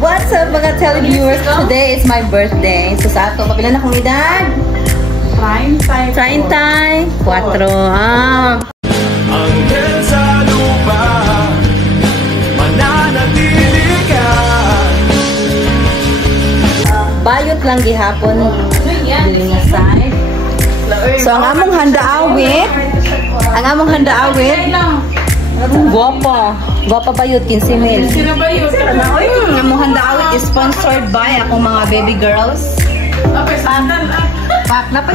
What's up mga televiewers? Today is my birthday. So sa ato, kapilan akong edad? 30. 4. Anghel sa lupa, mananatili ka. Bayot lang gihapon dili nga side. So ang among handa awit, Guwapa bayot 15 mil. Ang among handa awit is sponsored by akong mga baby girls. Napay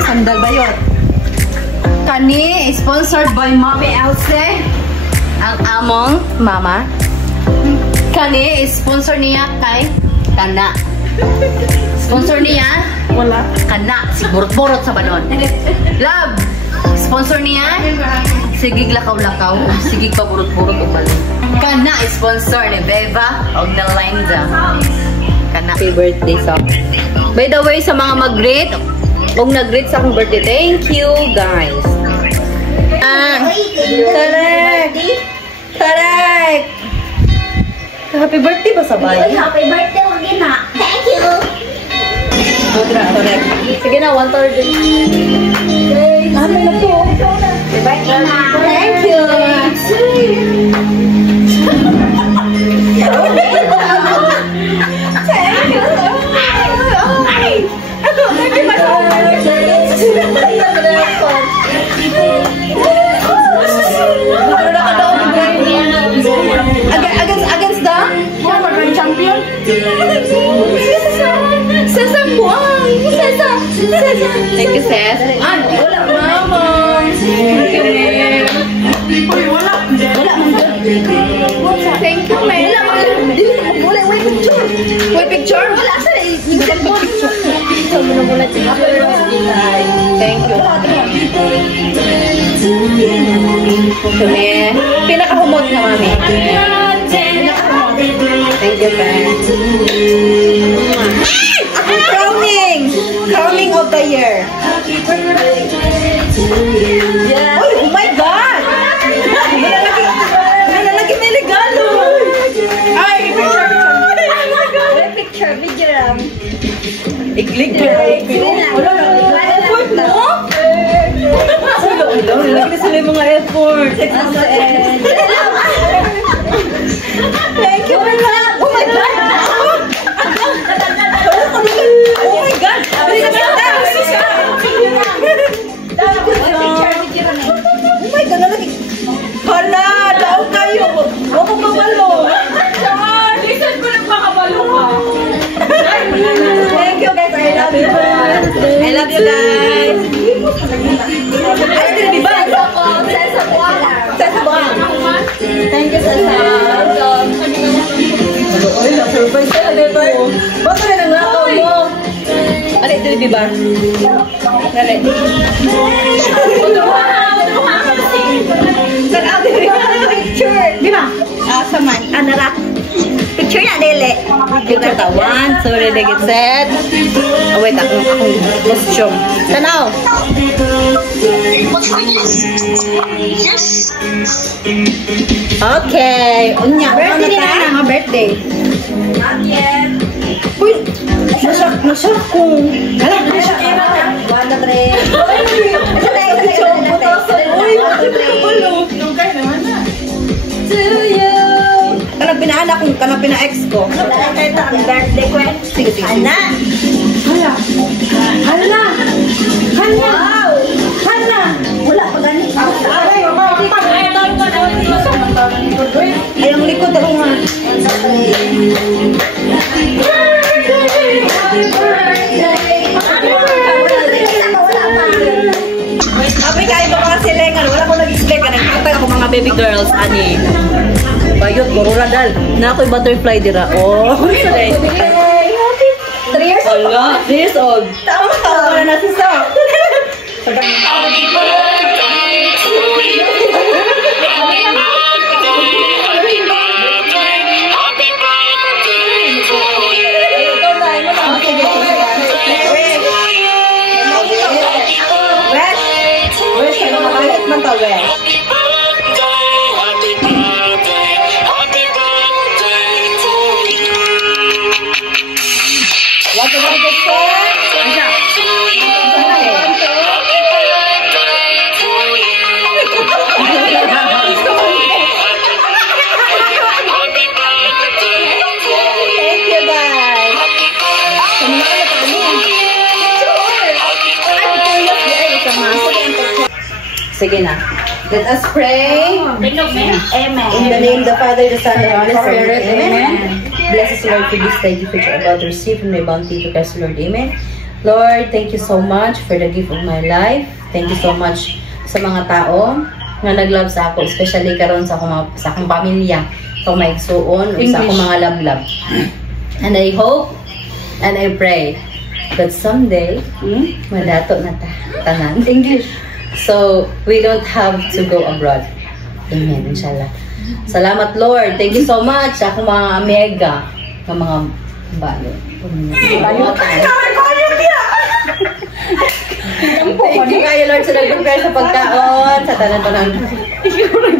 sandal bayot. Kani is sponsored by Mommy Elsie, ang among mama. Kani is sponsor niya kay Kana. Sponsor niya? Wala. Kana. Si Burot-Burot sa Banon. Love. Sponsor niya? Sigig lakaw-lakaw. Sigig pa burot-burot o balon. Kana is sponsor ni Beba o na Linda. Kana. Happy birthday sa. By the way, sa mga mag-greet, kung nag-greet sa akong birthday, thank you guys. Correct. Happy birthday ba sabay? Happy birthday, Ugina. Thank you. Correct. Sige na, 1/3. Ano na po? Thank you. Against the former champion. Cesar Buang. Cesar. Thank you, Cesar. Wala, mama. Thank you, man. Wala picture. Wala sa yung cellphone. Thank you. Pinakahumot na mami. Thank you, man. Crowning of the year. Yeah. Oh my God! Wala lagi may regalo. Ay, picture. Video lang. I-click mo. Wala mo? Lagi na sila yung mga effort. Thank you, my love. Oh my God! Oh my God! Hala, daw kayo. Huwag mo mawalo. Listen ko nagpakabalo ka. Thank you guys. I love you. I love you guys. Ay, di ba? Cesar Buang. Thank you, Cesar. Ay, na-surprise ka na, diba? Ba't na nanglakaw mo? Alay, ito, diba? Alay. Picture. Diba? Saman. Anara. Picture na, dili. Picture ka. 1, 2, ready, get set. Oh, wait, akong costume. Tanaw. Okay. Unya. Birthday na nga, birthday. Not yet. Uy, nasyak ko. Hala, nasyak ka. 1, 2, 3. To you. Kanang pina-ex ko. Ito ang birthday ko. Sige. Hala. Wow. Hala. Wala pa ganit. Ay, ang likod ako nga. Sabi kayo ba mga silengan? Wala ko nag-explain ka. Nakikita ako mga baby girls. Ani? Bayot, gorura dal. Na ako'y butterfly dira. Oh. 3 years old. 3 years old. Tama na si Sa. Sige na. Let us pray. Amen. In the name of the Father, the Son, and the Holy Spirit. Amen. Bless us, Lord, for this day gift which I'm about to receive from my bounty to Christ, Lord. Amen. Lord, thank you so much for the gift of my life. Thank you so much sa mga tao nga nag-love sa ako, especially karon sa akong pamilya, sa akong maigsuon, o sa akong mga love-love. And I hope and I pray that someday, madato na tanan. English. So, we don't have to go abroad. Amen, inshallah. Salamat, Lord. Thank you so much sa akong mga amiga, mga balo. Thank you kayo, Lord, sa nag-prepare sa pagkaon, sa tanan-tanan.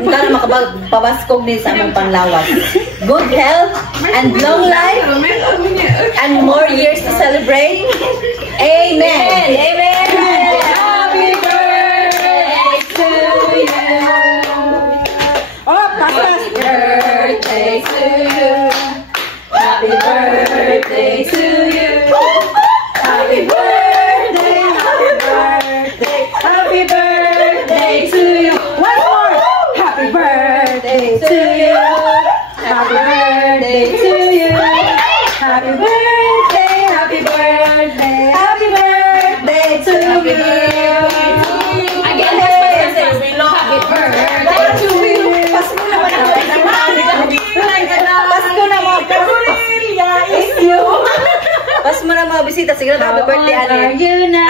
Sana makapabaskog din sa among panglawat. Good health and long life and more years to celebrate. Amen. Amen. Happy birthday to you. Oh, happy birthday to you. Happy birthday to you. Happy birthday, happy birthday, happy birthday to you. One more. Happy birthday to you. Happy birthday to you. Happy birthday, happy birthday, happy birthday to you. Again, happy birthday to you. Pasko na ba Pasko na mo. Is you. Pas mo na mga bisita, siguro happy birthday, Ale.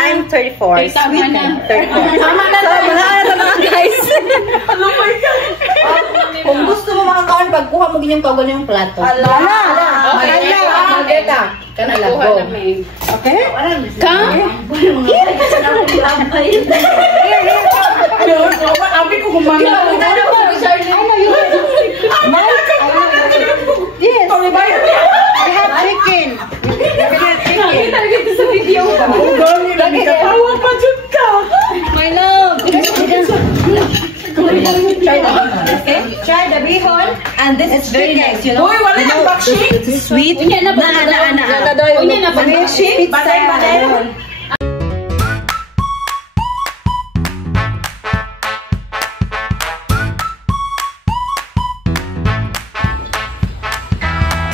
I'm 34. Sweet na. 34. Tama na ito mga guys. Oh my God. Kung gusto mo mga kaon, pagkuha mo ganyang kagon yung plato. Ala. Okay ka. Kanala, go. Okay? Ka? Abi ko kumana. Yes. We have chicken. Kita gitu sa video ka. Lagi katawa pa jud ka. My love. Try the bihon. Okay? Try the bihon. And this is very nice, you know. Uy, wala nang bakshin. It's sweet. Unya na ana. Unya na bakshin. Balay.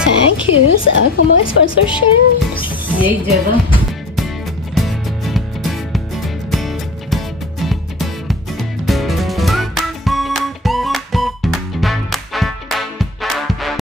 Thank you sa akong mga sponsorships. Yay, Jero.